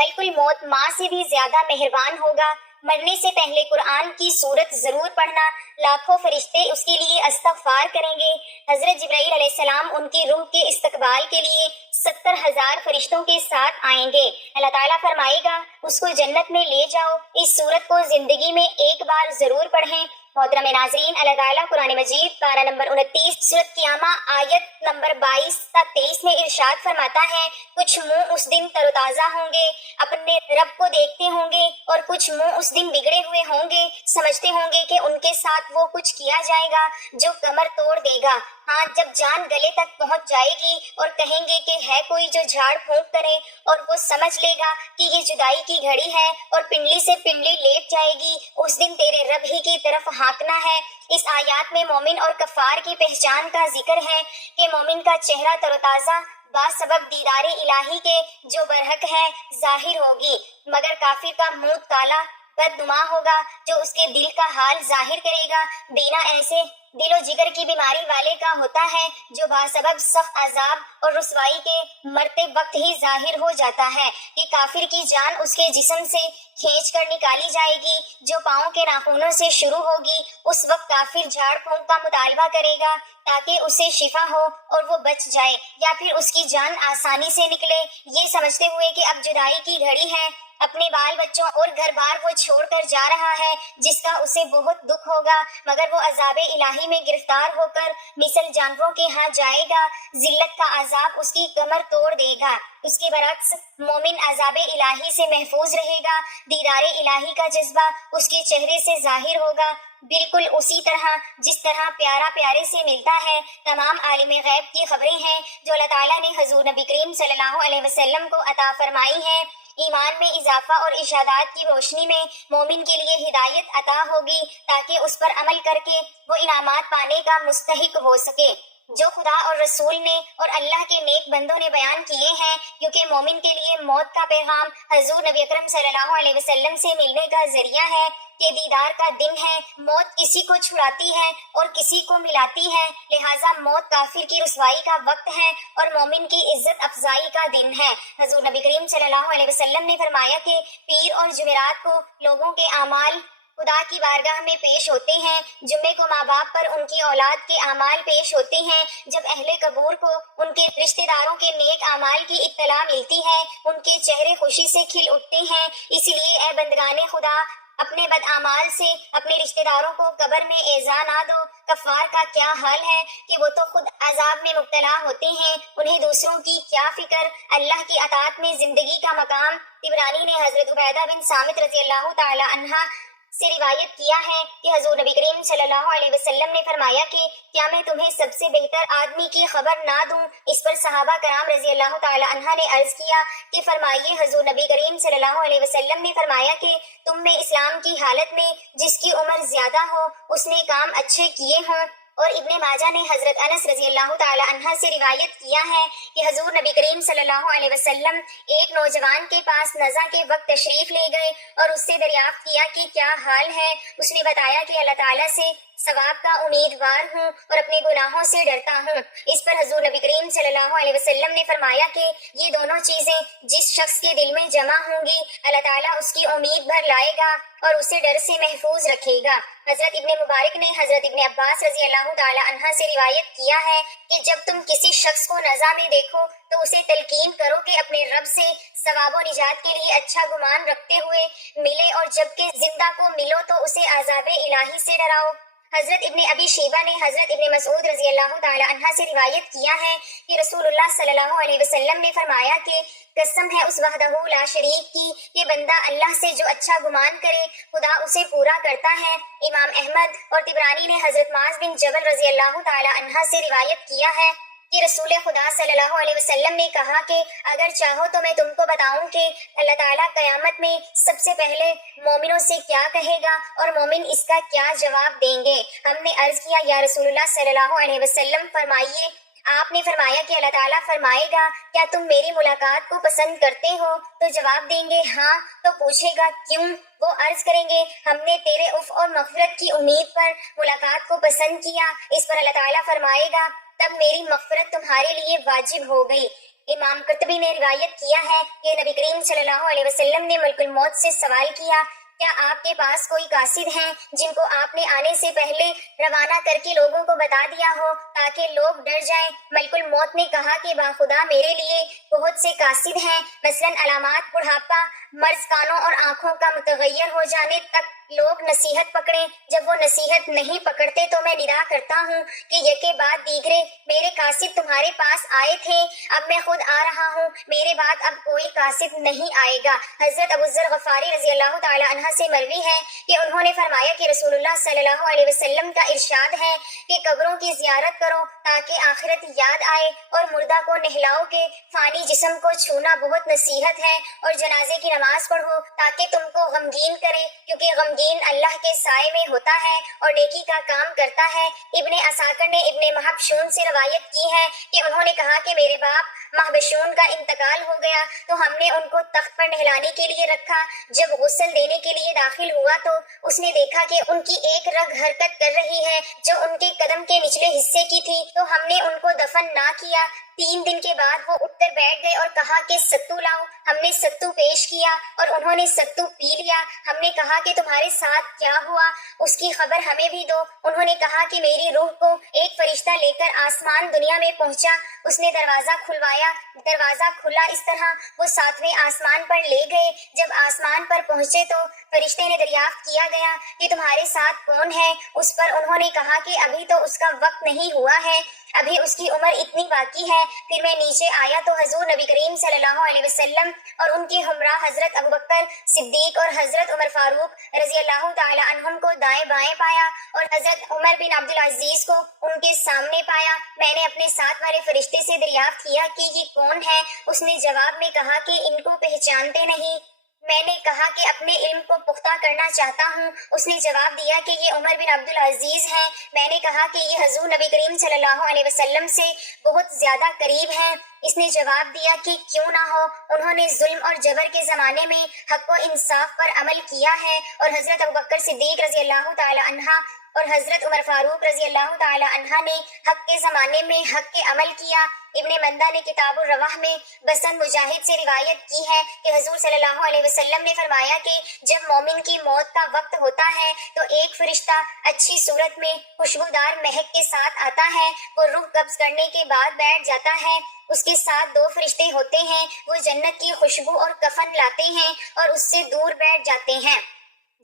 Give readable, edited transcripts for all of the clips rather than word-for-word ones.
ملک الموت ماں سے بھی زیادہ مہربان ہوگا۔ مرنے سے پہلے قرآن کی سورت ضرور پڑھنا، لاکھوں فرشتے اس کے لیے استغفار کریں گے۔ حضرت جبرائیل علیہ السلام ان کی روح کے استقبال کے لیے 70,000 فرشتوں کے ساتھ آئیں گے۔ اللہ تعالیٰ فرمائے گا اس کو جنت میں لے جاؤ۔ اس سورت کو زندگی میں ایک بار ضرور پڑھیں۔ محترم ناظرین، اللہ تعالیٰ قرآن مجید پارہ نمبر 29 سورۃ قیامہ آیت نمبر 22 تا 23 میں ارشاد فرماتا ہے، کچھ منہ اس دن تر و تازہ ہوں گے، اپنے رب کو دیکھتے ہوں گے، اور کچھ منہ اس دن بگڑے ہوئے ہوں گے، سمجھتے ہوں گے کہ ان کے ساتھ وہ کچھ کیا جائے گا جو کمر توڑ دے گا۔ ہاں، جب جان گلے تک پہنچ جائے گی اور کہیں گے کہ ہے کوئی جو جھاڑ پھونک کرے، اور وہ سمجھ لے گا کہ یہ جدائی کی گھڑی ہے اور پنڈلی سے پنڈلی لیٹ جائے گی، اس دن تیرے رب ہی کی طرف ہانکنا ہے۔ اس آیات میں مومن اور کفار کی پہچان کا ذکر ہے کہ مومن کا چہرہ تر و تازہ باسبب دیدار الہی کے جو برحق ہے ظاہر ہوگی، مگر کافر کا منہ کالا بدنما ہوگا جو اس کے دل کا حال ظاہر کرے گا۔ بینا ایسے دل و جگر کی بیماری والے کا ہوتا ہے جو باسبب سخت عذاب اور رسوائی کے مرتے وقت ہی ظاہر ہو جاتا ہے کہ کافر کی جان اس کے جسم سے کھینچ کر نکالی جائے گی جو پاؤں کے ناخنوں سے شروع ہوگی۔ اس وقت کافر جھاڑ پھونک کا مطالبہ کرے گا تاکہ اسے شفا ہو اور وہ بچ جائے، یا پھر اس کی جان آسانی سے نکلے، یہ سمجھتے ہوئے کہ اب جدائی کی گھڑی ہے، اپنے بال بچوں اور گھر بار وہ چھوڑ کر جا رہا ہے جس کا اسے بہت دکھ ہوگا، مگر وہ عذاب الہی میں گرفتار ہو کر مثل جانوروں کے ہاں جائے گا۔ ذلت کا عذاب اس کی کمر توڑ دے گا۔ اس کے برعکس مومن عذاب الہی سے محفوظ رہے گا۔ دیدار الہی کا جذبہ اس کے چہرے سے ظاہر ہوگا، بالکل اسی طرح جس طرح پیارا پیارے سے ملتا ہے۔ تمام عالم غیب کی خبریں ہیں جو اللہ تعالیٰ نے حضور نبی کریم صلی اللہ علیہ وسلم کو عطا فرمائی ہیں۔ ایمان میں اضافہ اور ارشادات کی روشنی میں مومن کے لیے ہدایت عطا ہوگی تاکہ اس پر عمل کر کے وہ انعامات پانے کا مستحق ہو سکے جو خدا اور رسول نے اور اللہ کے نیک بندوں نے بیان کیے ہیں، کیونکہ مومن کے لیے موت کا پیغام حضور نبی اکرم صلی اللہ علیہ وسلم سے ملنے کا ذریعہ ہے کہ دیدار کا دن ہے، موت کسی کو چھڑاتی ہے اور کسی کو ملاتی ہے، لہٰذا موت کافر کی رسوائی کا وقت ہے اور مومن کی عزت افزائی کا دن ہے۔ حضور نبی کریم صلی اللہ علیہ وسلم نے فرمایا کہ پیر اور جمعرات کو لوگوں کے اعمال خدا کی بارگاہ میں پیش ہوتے ہیں، جمعے کو ماں باپ پر ان کی اولاد کے اعمال پیش ہوتے ہیں، جب اہل قبور کو ان کے رشتہ داروں کے نیک اعمال کی اطلاع ملتی ہے ان کے چہرے خوشی سے کھل اٹھتے ہیں۔ اس لیے اے بندگان خدا، اپنے بدعمال سے اپنے رشتہ داروں کو قبر میں ایذا نہ دو۔ کفار کا کیا حال ہے کہ وہ تو خود عذاب میں مبتلا ہوتے ہیں، انہیں دوسروں کی کیا فکر۔ اللہ کی اطاعت میں زندگی کا مقام۔ طبرانی نے حضرت عبیدہ بن صامت رضی اللہ تعالی عنہ سے روایت کیا ہے کہ حضور نبی کریم صلی اللہ علیہ وسلم نے فرمایا کہ کیا میں تمہیں سب سے بہتر آدمی کی خبر نہ دوں؟ اس پر صحابہ کرام رضی اللہ تعالی عنہ نے عرض کیا کہ فرمائیے۔ حضور نبی کریم صلی اللہ علیہ وسلم نے فرمایا کہ تم میں اسلام کی حالت میں جس کی عمر زیادہ ہو اس نے کام اچھے کیے ہوں۔ اور ابن ماجہ نے حضرت انس رضی اللہ تعالی عنہ سے روایت کیا ہے کہ حضور نبی کریم صلی اللہ علیہ وسلم ایک نوجوان کے پاس نزع کے وقت تشریف لے گئے اور اس سے دریافت کیا کہ کیا حال ہے۔ اس نے بتایا کہ اللہ تعالیٰ سے ثواب کا امیدوار ہوں اور اپنے گناہوں سے ڈرتا ہوں۔ اس پر حضور نبی کریم صلی اللہ علیہ وسلم نے فرمایا کہ یہ دونوں چیزیں جس شخص کے دل میں جمع ہوں گی اللہ تعالیٰ اس کی امید بھر لائے گا اور اسے ڈر سے محفوظ رکھے گا۔ حضرت ابن مبارک نے حضرت ابن عباس رضی اللہ تعالی عنہ سے روایت کیا ہے کہ جب تم کسی شخص کو نزع میں دیکھو تو اسے تلقین کرو کہ اپنے رب سے ثواب و نجات کے لیے اچھا گمان رکھتے ہوئے ملے، اور جب کہ زندہ کو ملو تو اسے عذاب الہی سے ڈراؤ۔ حضرت ابن ابی شیبہ نے حضرت ابن مسعود رضی اللہ تعالی عنہ سے روایت کیا ہے کہ رسول اللہ صلی اللہ علیہ وسلم نے فرمایا کہ قسم ہے اس وحدہ لا شریک کی کہ بندہ اللہ سے جو اچھا گمان کرے خدا اسے پورا کرتا ہے۔ امام احمد اور طبرانی نے حضرت معاذ بن جبل رضی اللہ تعالی عنہ سے روایت کیا ہے کہ رسول خدا صلی اللہ علیہ وسلم نے کہا کہ اگر چاہو تو میں تم کو بتاؤں کہ اللہ تعالیٰ قیامت میں سب سے پہلے مومنوں سے کیا کہے گا اور مومن اس کا کیا جواب دیں گے۔ ہم نے عرض کیا یا رسول اللہ صلی اللہ علیہ وسلم فرمائیے۔ آپ نے فرمایا کہ اللہ تعالیٰ فرمائے گا کیا تم میری ملاقات کو پسند کرتے ہو؟ تو جواب دیں گے ہاں۔ تو پوچھے گا کیوں؟ وہ عرض کریں گے ہم نے تیرے عفو اور مغفرت کی امید پر ملاقات کو پسند کیا۔ اس پر اللہ تعالیٰ فرمائے گا تب میری مغفرت تمہارے لیے واجب ہو گئی۔ امام قرطبی نے روایت کیا ہے کہ نبی کریم صلی اللہ علیہ وسلم نے ملک الموت سے سوال کیا، کیا آپ کے پاس کوئی قاصد ہیں جن کو آپ نے آنے سے پہلے روانہ کر کے لوگوں کو بتا دیا ہو تاکہ لوگ ڈر جائیں؟ ملک الموت نے کہا کہ باخدا میرے لیے بہت سے قاصد ہیں، مثلاً علامات بڑھاپا، مرض کانوں اور آنکھوں کا متغیر ہو جانے تک لوگ نصیحت پکڑیں، جب وہ نصیحت نہیں پکڑتے تو میں ندا کرتا ہوں کہ یکے بعد دیگرے میرے قاصد تمہارے پاس آئے تھے، اب میں خود آ رہا ہوں، میرے بعد اب کوئی قاصد نہیں آئے گا۔ حضرت ابو ذر غفاری رضی اللہ تعالی عنہ سے مروی ہے کہ انہوں نے فرمایا کہ رسول اللہ صلی اللہ علیہ وسلم کا ارشاد ہے کہ قبروں کی زیارت کرو تاکہ آخرت یاد آئے، اور مردہ کو نہلاؤ کہ فانی جسم کو چھونا بہت نصیحت ہے، اور جنازے کی نماز پڑھو تاکہ تم کو غمگین کرے، کیونکہ غمگین اللہ کے سائے میں ہوتا ہے اور نیکی کا کام کرتا ہے۔ ابن عساکر نے ابن مہبشون سے روایت کی ہے کہ انہوں نے کہا کہ میرے باپ مہبشون کا انتقال ہو گیا تو ہم نے ان کو تخت پر نہلانے کے لیے رکھا، جب غسل دینے کے لیے داخل ہوا تو اس نے دیکھا کہ ان کی ایک رگ حرکت کر رہی ہے جو ان کے قدم کے نچلے حصے کی تھی، تو ہم نے ان کو دفن نہ کیا۔ 3 دن کے بعد وہ اٹھ کر بیٹھ گئے اور کہا کہ ستو لاؤ، ہم نے ستو پیش کیا اور انہوں نے ستو پی لیا۔ ہم نے کہا کہ تمہارے ساتھ کیا ہوا، اس کی خبر ہمیں بھی دو۔ انہوں نے کہا کہ میری روح کو ایک فرشتہ لے کر آسمان دنیا میں پہنچا، اس نے دروازہ کھلوایا، دروازہ کھلا، اس طرح وہ 7ویں آسمان پر لے گئے۔ جب آسمان پر پہنچے تو فرشتے نے دریافت کیا گیا کہ تمہارے ساتھ کون ہے؟ اس پر انہوں نے کہا کہ ابھی تو اس کا وقت نہیں ہوا ہے، ابھی اس کی عمر اتنی باقی ہے۔ پھر میں نیچے آیا تو حضور نبی کریم صلی اللہ علیہ وسلم اور ان کے ہمراہ حضرت ابوبکر صدیق اور حضرت عمر فاروق رضی اللہ تعالی عنہم کو دائیں بائیں پایا اور حضرت عمر بن عبدالعزیز کو ان کے سامنے پایا۔ میں نے اپنے ساتھ والے فرشتے سے دریافت کیا کہ یہ کون ہے؟ اس نے جواب میں کہا کہ ان کو پہچانتے نہیں۔ میں نے کہا کہ اپنے علم کو پختہ کرنا چاہتا ہوں۔ اس نے جواب دیا کہ یہ عمر بن عبدالعزیز ہیں۔ میں نے کہا کہ یہ حضور نبی کریم صلی اللہ علیہ وسلم سے بہت زیادہ قریب ہیں۔ اس نے جواب دیا کہ کیوں نہ ہو، انہوں نے ظلم اور جبر کے زمانے میں حق و انصاف پر عمل کیا ہے، اور حضرت ابوبکر صدیق رضی اللہ تعالی عنہ اور حضرت عمر فاروق رضی اللہ تعالی عنہ نے حق کے زمانے میں حق کے عمل کیا۔ ابن مندہ نے کتاب الرواح میں بسن مجاہد سے روایت کی ہے کہ حضور صلی اللہ علیہ وسلم نے فرمایا کہ جب مومن کی موت کا وقت ہوتا ہے تو ایک فرشتہ اچھی صورت میں خوشبودار مہک کے ساتھ آتا ہے، وہ روح قبض کرنے کے بعد بیٹھ جاتا ہے، اس کے ساتھ 2 فرشتے ہوتے ہیں، وہ جنت کی خوشبو اور کفن لاتے ہیں اور اس سے دور بیٹھ جاتے ہیں۔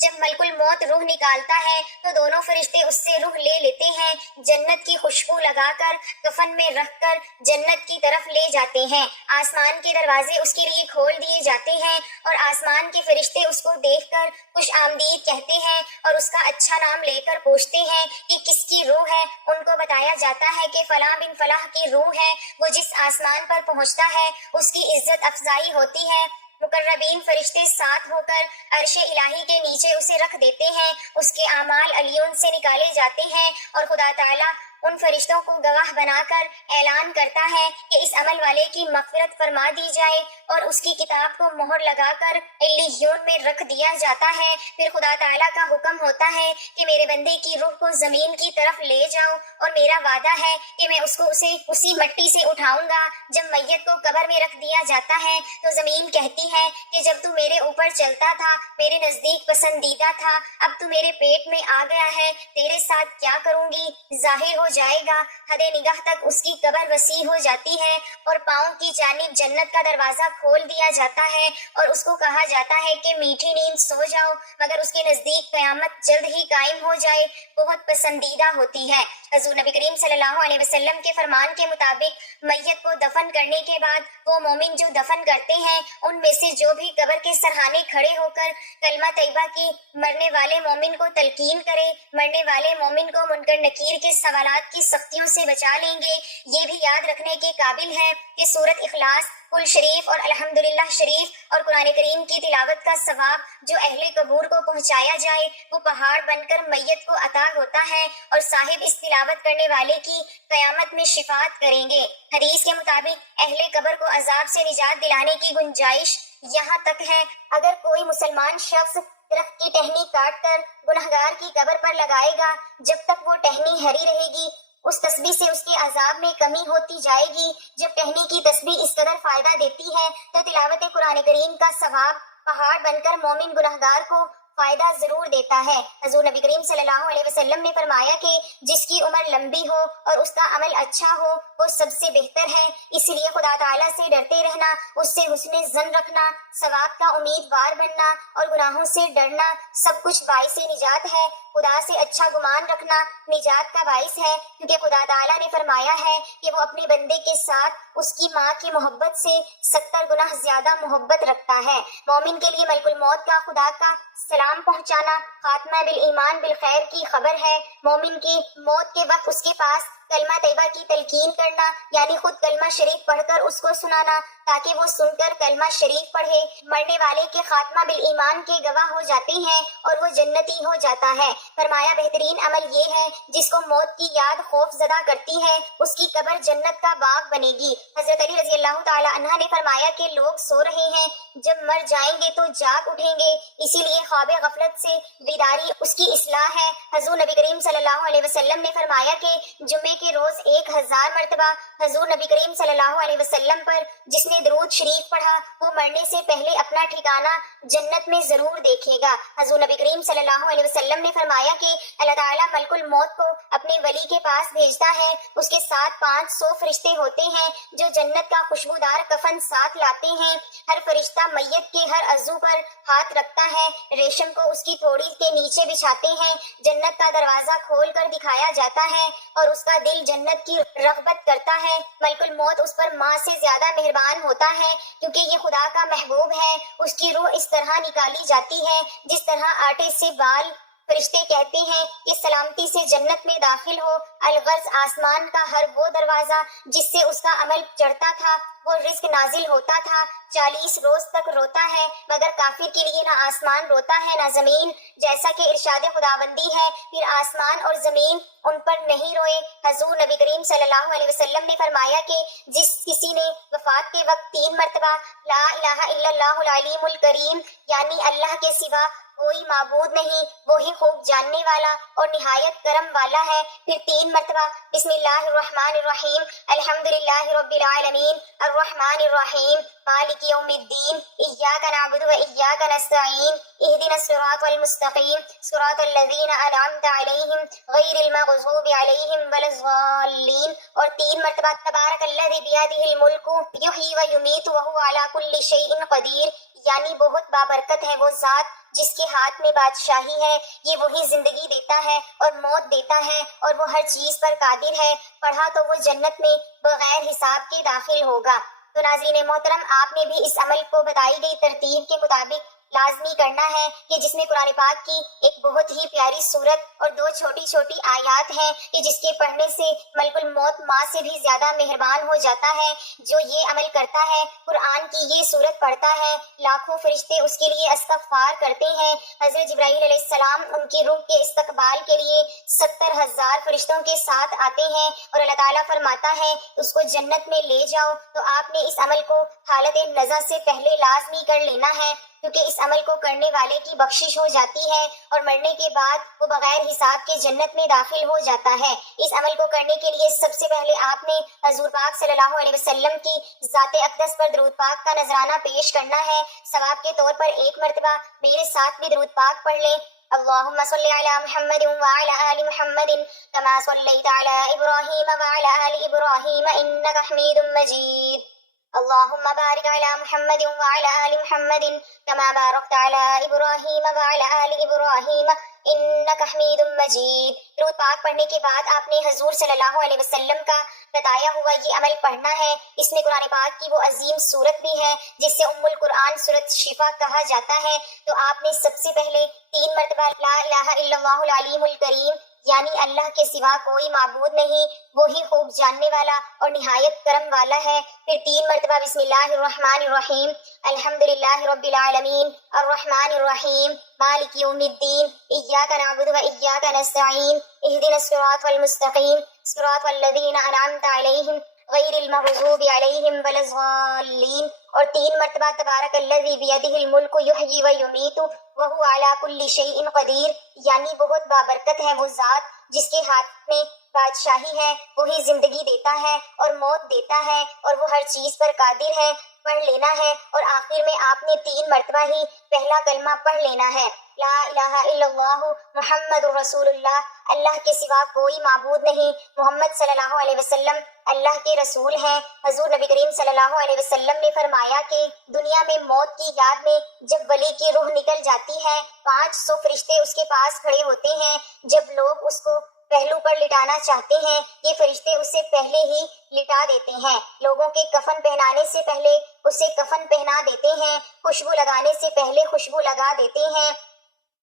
جب ملک الموت روح نکالتا ہے تو دونوں فرشتے اس سے روح لے لیتے ہیں، جنت کی خوشبو لگا کر کفن میں رکھ کر جنت کی طرف لے جاتے ہیں۔ آسمان کے دروازے اس کے لیے کھول دیے جاتے ہیں اور آسمان کے فرشتے اس کو دیکھ کر خوش آمدید کہتے ہیں اور اس کا اچھا نام لے کر پوچھتے ہیں کہ کس کی روح ہے۔ ان کو بتایا جاتا ہے کہ فلاں بن فلاں کی روح ہے، وہ جس آسمان پر پہنچتا ہے اس کی عزت افزائی ہوتی ہے۔ مقربین فرشتے ساتھ ہو کر عرش الہی کے نیچے اسے رکھ دیتے ہیں، اس کے اعمال علیون سے نکالے جاتے ہیں اور خدا تعالیٰ ان فرشتوں کو گواہ بنا کر اعلان کرتا ہے کہ اس عمل والے کی مغفرت فرما دی جائے، اور اس کی کتاب کو مہر لگا کر علیون میں رکھ دیا جاتا ہے۔ پھر خدا تعالیٰ کا حکم ہوتا ہے کہ میرے بندے کی روح کو زمین کی طرف لے جاؤ، اور میرا وعدہ ہے کہ میں اس کو اسی مٹی سے اٹھاؤں گا۔ جب میت کو قبر میں رکھ دیا جاتا ہے تو زمین کہتی ہے کہ جب تو میرے اوپر چلتا تھا میرے نزدیک پسندیدہ تھا، اب تو میرے پیٹ میں آ گیا ہے، تیرے ساتھ کیا کروں گی؟ ظاہر ہو جائے گا۔ حد نگاہ تک اس کی قبر وسیع ہو جاتی ہے اور پاؤں کی جانب جنت کا دروازہ کھول دیا جاتا ہے اور اس کو کہا جاتا ہے کہ میٹھی نیند سو جاؤ، مگر اس کے نزدیک قیامت جلد ہی قائم ہو جائے، بہت پسندیدہ ہوتی ہے۔ حضور نبی کریم صلی اللہ علیہ وسلم کے فرمان کے مطابق میت کو دفن کرنے کے بعد وہ مومن جو دفن کرتے ہیں ان میں سے جو بھی قبر کے سرہانے کھڑے ہو کر کلمہ طیبہ کی مرنے والے مومن کو تلقین کرے، مرنے والے مومن کو منکر نکیر کے سوالات کی سختیوں سے بچا لیں گے۔ یہ بھی یاد رکھنے کے قابل ہے کہ سورۃ اخلاص، قل شریف اور الحمدللہ شریف اور قرآن کریم کی تلاوت کا ثواب جو اہل قبور کو پہنچایا جائے وہ پہاڑ بن کر میت کو عطا ہوتا ہے، اور صاحب اس تلاوت کرنے والے کی قیامت میں شفاعت کریں گے۔ حدیث کے مطابق اہل قبر کو عذاب سے نجات دلانے کی گنجائش یہاں تک ہے، اگر کوئی مسلمان شخص درخت کی ٹہنی کاٹ کر گنہگار کی قبر پر لگائے گا، جب تک وہ ٹہنی ہری رہے گی اس تسبیح سے اس کے عذاب میں کمی ہوتی جائے گی۔ جب کہنے کی تسبیح اس قدر فائدہ دیتی ہے تو تلاوت قرآن کریم کا ثواب پہاڑ بن کر مومن گناہگار کو فائدہ ضرور دیتا ہے۔ حضور نبی کریم صلی اللہ علیہ وسلم نے فرمایا کہ جس کی عمر لمبی ہو اور اس کا عمل اچھا ہو وہ سب سے بہتر ہے، اس لیے خدا تعالیٰ سے ڈرتے رہنا، اس سے حسن ظن رکھنا، ثواب کا امیدوار بننا اور گناہوں سے ڈرنا سب کچھ باعث نجات ہے۔ خدا سے اچھا گمان رکھنا نجات کا باعث ہے، کیونکہ خدا تعالیٰ نے فرمایا ہے کہ وہ اپنے بندے کے ساتھ اس کی ماں کی محبت سے 70 گنا زیادہ محبت رکھتا ہے۔ مومن کے لیے ملک الموت کا خدا کا سلام پہنچانا خاتمہ بالایمان بالخیر کی خبر ہے۔ مومن کی موت کے وقت اس کے پاس کلمہ طیبہ کی تلقین کرنا، یعنی خود کلمہ شریف پڑھ کر اس کو سنانا تاکہ وہ سن کر کلمہ شریف پڑھے۔ مرنے والے کے خاتمہ بالایمان کے گواہ ہو جاتے ہیں اور وہ جنتی ہو جاتا ہے۔ فرمایا بہترین عمل یہ ہے جس کو موت کی یاد خوف زدہ کرتی ہے، اس کی قبر جنت کا باغ بنے گی۔ حضرت علی رضی اللہ تعالی عنہ نے فرمایا کہ لوگ سو رہے ہیں، جب مر جائیں گے تو جاگ اٹھیں گے، اسی لیے خواب غفلت سے بیداری اس کی اصلاح ہے۔ حضور نبی کریم صلی اللہ علیہ وسلم نے فرمایا کہ جمعے کے روز 1000 مرتبہ حضور نبی کریم صلی اللہ علیہ وسلم پر جس نے درود شریف پڑھا وہ مرنے سے پہلے اپنا ٹھکانہ جنت میں ضرور دیکھے گا۔ حضور نبی کریم صلی اللہ علیہ وسلم نے فرمایا کہ اللہ تعالیٰ ملک الموت کو اپنے ولی کے پاس بھیجتا ہے، اس کے ساتھ 500 فرشتے ہوتے ہیں جو جنت کا خوشبودار کفن ساتھ لاتے ہیں۔ ہر فرشتہ میت کے ہر عضو پر ہاتھ رکھتا ہے، ریشم کو اس کی تھوڑی کے نیچے بچھاتے ہیں، جنت کا دروازہ کھول کر دکھایا جاتا ہے اور اس کا دل جنت کی رغبت کرتا ہے۔ ملک الموت اس پر ماں سے زیادہ مہربان ہوتا ہے کیونکہ یہ خدا کا محبوب ہے۔ اس کی روح اس طرح نکالی جاتی ہے جس طرح آٹے سے بال۔ فرشتے کہتے ہیں کہ سلامتی سے جنت میں داخل ہو۔ الغرض آسمان کا ہر وہ دروازہ جس سے اس کا عمل چڑھتا تھا وہ رزق نازل ہوتا تھا 40 روز تک روتا ہے، مگر کافر کے لیے نہ آسمان روتا ہے نہ زمین، جیسا کہ ارشاد خداوندی ہے پھر آسمان اور زمین ان پر نہیں روئے۔ حضور نبی کریم صلی اللہ علیہ وسلم نے فرمایا کہ جس کسی نے وفات کے وقت 3 مرتبہ لا الہ الا اللہ العلیم الکریم، یعنی اللہ کے سوا کوئی معبود نہیں، وہی خوب جاننے والا اور نہایت کرم والا ہے، پھر 3 مرتبہ بسم اللہ الرحمن الرحیم الحمدللہ رب العالمین الرحمن الرحیم مالک یوم الدین ایاک نعبد و ایاک نستعین اہدنا الصراط المستقیم صراط الذین انعمت علیہم غیر المغضوب علیہم ولا الضالین، اور 3 مرتبہ تبارک الذی بیدہ الملک یحیی و یمیت وہو علی کل شیء قدیر، یعنی بہت بابرکت ہے وہ ذات جس کے ہاتھ میں بادشاہی ہے، یہ وہی زندگی دیتا ہے اور موت دیتا ہے اور وہ ہر چیز پر قادر ہے۔ پڑھا تو وہ جنت میں بغیر حساب کے داخل ہوگا۔ تو ناظرین محترم، آپ نے بھی اس عمل کو بتائی گئی ترتیب کے مطابق لازمی کرنا ہے کہ جس میں قرآن پاک کی ایک بہت ہی پیاری سورت اور 2 چھوٹی چھوٹی آیات ہیں کہ جس کے پڑھنے سے ملک الموت ماں سے بھی زیادہ مہربان ہو جاتا ہے۔ جو یہ عمل کرتا ہے، قرآن کی یہ سورت پڑھتا ہے، لاکھوں فرشتے اس کے لیے استغفار کرتے ہیں۔ حضرت جبرائیل علیہ السلام ان کی روح کے استقبال کے لیے 70,000 فرشتوں کے ساتھ آتے ہیں اور اللہ تعالیٰ فرماتا ہے اس کو جنت میں لے جاؤ۔ تو آپ نے اس عمل کو حالت نزع سے پہلے لازمی کر لینا ہے، کیونکہ اس عمل کو کرنے والے کی بخشش ہو جاتی ہے اور مرنے کے بعد وہ بغیر حساب کے جنت میں داخل ہو جاتا ہے۔ اس عمل کو کرنے کے لیے سب سے پہلے آپ نے حضور پاک صلی اللہ علیہ وسلم کی ذات اقدس پر درود پاک کا نذرانہ پیش کرنا ہے۔ ثواب کے طور پر 1 مرتبہ میرے ساتھ بھی درود پاک پڑھ لیں۔ اللہم صلی علی محمد وعلی آل محمد کما صلیت علی ابراہیم وعلی آل ابراہیم انک حمید مجید۔ اللهم بارك على محمد وعلى آل محمد كما باركت على إبراهيم وعلى آل إبراهيم إنك حميد مجيد۔ درود پاک پڑھنے کے بعد آپ نے حضور صلی اللہ علیہ وسلم کا بتایا ہوا یہ عمل پڑھنا ہے۔ اس میں قرآن پاک کی وہ عظیم سورت بھی ہے جس سے ام القرآن سورت شفا کہا جاتا ہے۔ تو آپ نے سب سے پہلے 3 مرتبہ لا الہ الا اللہ العلیم الکریم، یعنی اللہ کے سوا کوئی معبود نہیں، وہی خوب جاننے والا اور نہایت کرم والا ہے، پھر 3 مرتبہ بسم اللہ الرحمن الرحیم الحمدللہ رب العالمین الرحمن الرحیم مالک یوم الدین ایاک نعبد و ایاک نستعین اہدنا الصراط المستقیم صراط الذین انعمت علیہم غیر المغضوب علیہم ولا الضالین، اور 3 مرتبہ تبارک الذی بیدہ الملک یحیی و یمیت وہو علی کل شیء قدیر، یعنی بہت بابرکت ہے وہ ذات جس کے ہاتھ میں بادشاہی ہے وہی زندگی دیتا ہے اور موت دیتا ہے اور وہ ہر چیز پر قادر ہے۔ پڑھ لینا ہے اور آخر میں آپ نے 3 مرتبہ ہی پہلا کلمہ پڑھ لینا ہے، لا الہ الا اللہ محمد رسول اللہ، اللہ کے سوا کوئی معبود نہیں، محمد صلی اللہ علیہ وسلم اللہ کے رسول ہیں۔ حضور نبی کریم صلی اللہ علیہ وسلم نے فرمایا کہ دنیا میں موت کی یاد میں جب ولی کی روح نکل جاتی ہے 500 فرشتے اس کے پاس کھڑے ہوتے ہیں۔ جب لوگ اس کو پہلو پر لٹانا چاہتے ہیں یہ فرشتے اسے پہلے ہی لٹا دیتے ہیں، لوگوں کے کفن پہنانے سے پہلے اسے کفن پہنا دیتے ہیں، خوشبو لگانے سے پہلے خوشبو لگا دیتے ہیں،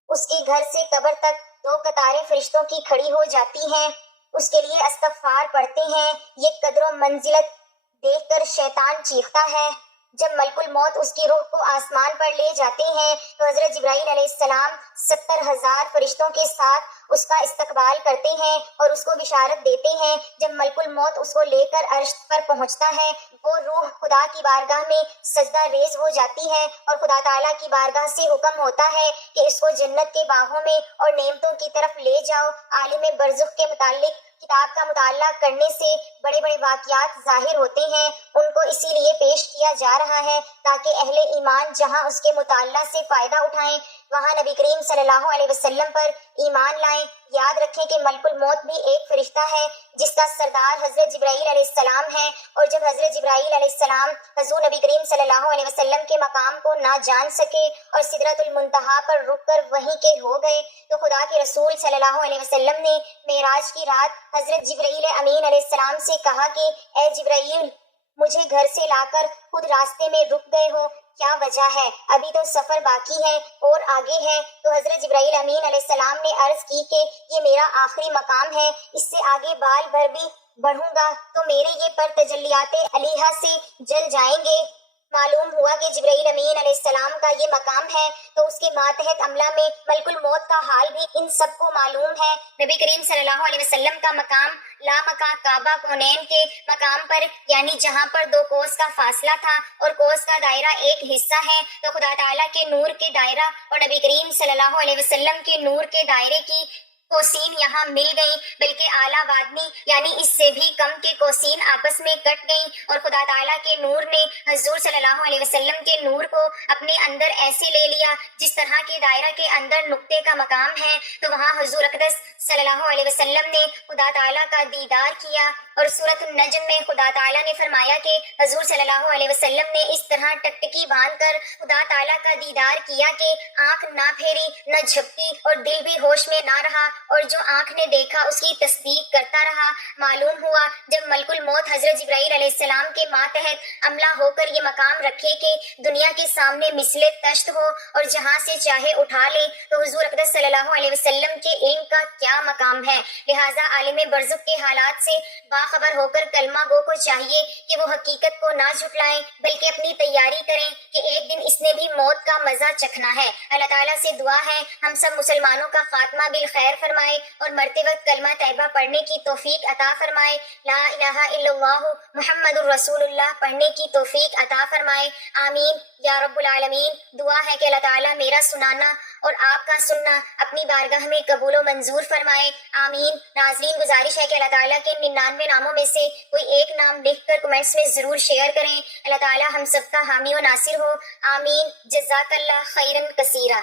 اس کے گھر سے قبر تک 2 قطاریں فرشتوں کی کھڑی ہو جاتی ہیں، اس کے لیے استغفار پڑھتے ہیں۔ یہ قدر و منزلت دیکھ کر شیطان چیختا ہے۔ جب ملک الموت اس کی روح کو آسمان پر لے جاتے ہیں تو حضرت جبرائیل علیہ السلام 70,000 فرشتوں کے ساتھ اس کا استقبال کرتے ہیں اور اس کو بشارت دیتے ہیں۔ جب ملک الموت اس کو لے کر عرش پر پہنچتا ہے وہ روح خدا کی بارگاہ میں سجدہ ریز ہو جاتی ہے اور خدا تعالیٰ کی بارگاہ سے حکم ہوتا ہے کہ اس کو جنت کے باغوں میں اور نعمتوں کی طرف لے جاؤ۔ عالم برزخ کے متعلق کتاب کا مطالعہ کرنے سے بڑے بڑے واقعات ظاہر ہوتے ہیں، ان کو اسی لیے پیش کیا جا رہا ہے تاکہ اہل ایمان جہاں اس کے مطالعہ سے فائدہ اٹھائیں وہاں نبی کریم صلی اللہ علیہ وسلم پر ایمان لائیں۔ یاد رکھیں کہ ملک الموت بھی ایک فرشتہ ہے جس کا سردار حضرت جبرائیل علیہ السلام ہے، اور جب حضرت جبرائیل علیہ السلام حضور نبی کریم صلی اللہ علیہ وسلم کے مقام کو نہ جان سکے اور سدرۃ المنتہا پر رک کر وہیں کے ہو گئے تو خدا کے رسول صلی اللہ علیہ وسلم نے معراج کی رات حضرت جبرائیل امین علیہ السلام سے کہا کہ اے جبرائیل مجھے گھر سے لا کر خود راستے میں رک گئے ہو، کیا وجہ ہے؟ ابھی تو سفر باقی ہے اور آگے ہے۔ تو حضرت جبرائیل امین علیہ السلام نے عرض کی کہ یہ میرا آخری مقام ہے، اس سے آگے بال بھر بھی بڑھوں گا تو میرے یہ پر تجلیات الہیہ سے جل جائیں گے۔ معلوم ہوا کہ جبرائیل امین علیہ السلام کا یہ مقام ہے تو اس کے ماتحت عملہ میں ملک الموت کا حال بھی ان سب کو معلوم ہے۔ نبی کریم صلی اللہ علیہ وسلم کا مقام لامکان کعبہ کونین کے مقام پر یعنی جہاں پر 2 کوس کا فاصلہ تھا اور کوس کا دائرہ ایک حصہ ہے تو خدا تعالیٰ کے نور کے دائرہ اور نبی کریم صلی اللہ علیہ وسلم کے نور کے دائرے کی کوسین یہاں مل گئی، بلکہ اعلیٰ وادنی یعنی اس سے بھی کم کے کوسین آپس میں کٹ گئی اور خدا تعالیٰ کے نور نے حضور صلی اللہ علیہ وسلم کے نور کو اپنے اندر ایسے لے لیا جس طرح کے دائرہ کے اندر نقطے کا مقام ہے، تو وہاں حضور اقدس صلی اللہ علیہ وسلم نے خدا تعالیٰ کا دیدار کیا۔ اور سورۃ النجم میں خدا تعالیٰ نے فرمایا کہ حضور صلی اللہ علیہ وسلم نے اس طرح ٹکٹکی باندھ کر خدا تعالیٰ کا دیدار کیا کہ آنکھ نہ پھیری نہ جھپکی اور دل بھی ہوش میں نہ رہا، اور جو آنکھ نے دیکھا اس کی تصدیق کرتا رہا۔ معلوم ہوا جب ملک الموت حضرت جبرائیل علیہ السلام کے ماتحت عملہ ہو کر یہ مقام رکھے کہ دنیا کے سامنے مثل تشت ہو اور جہاں سے چاہے اٹھا لے، تو حضور اقدس صلی اللہ علیہ وسلم کے علم کا کیا مقام ہے۔ لہٰذا عالم برزخ کے حالات سے باخبر ہو کر کلمہ گو کو چاہیے کہ وہ حقیقت کو نہ جھٹلائیں بلکہ اپنی تیاری کریں کہ ایک دن اس نے بھی موت کا مزہ چکھنا ہے۔ اللہ تعالیٰ سے دعا ہے ہم سب مسلمانوں کا خاتمہ بالخیر فرمائے اور مرتے وقت کلمہ طیبہ پڑھنے کی توفیق عطا فرمائے، لا الہ الا اللہ محمد الرسول اللہ پڑھنے کی توفیق عطا فرمائے، آمین یا رب العالمین۔ دعا ہے کہ اللہ تعالیٰ میرا سنانا اور آپ کا سننا اپنی بارگاہ میں قبول و منظور فرمائے، آمین۔ ناظرین گزارش ہے کہ اللہ تعالیٰ کے 99 ناموں میں سے کوئی ایک نام لکھ کر کمنٹس میں ضرور شیئر کریں۔ اللہ تعالیٰ ہم سب کا حامی و ناصر ہو، آمین۔ جزاک اللہ خیرن کثیرہ۔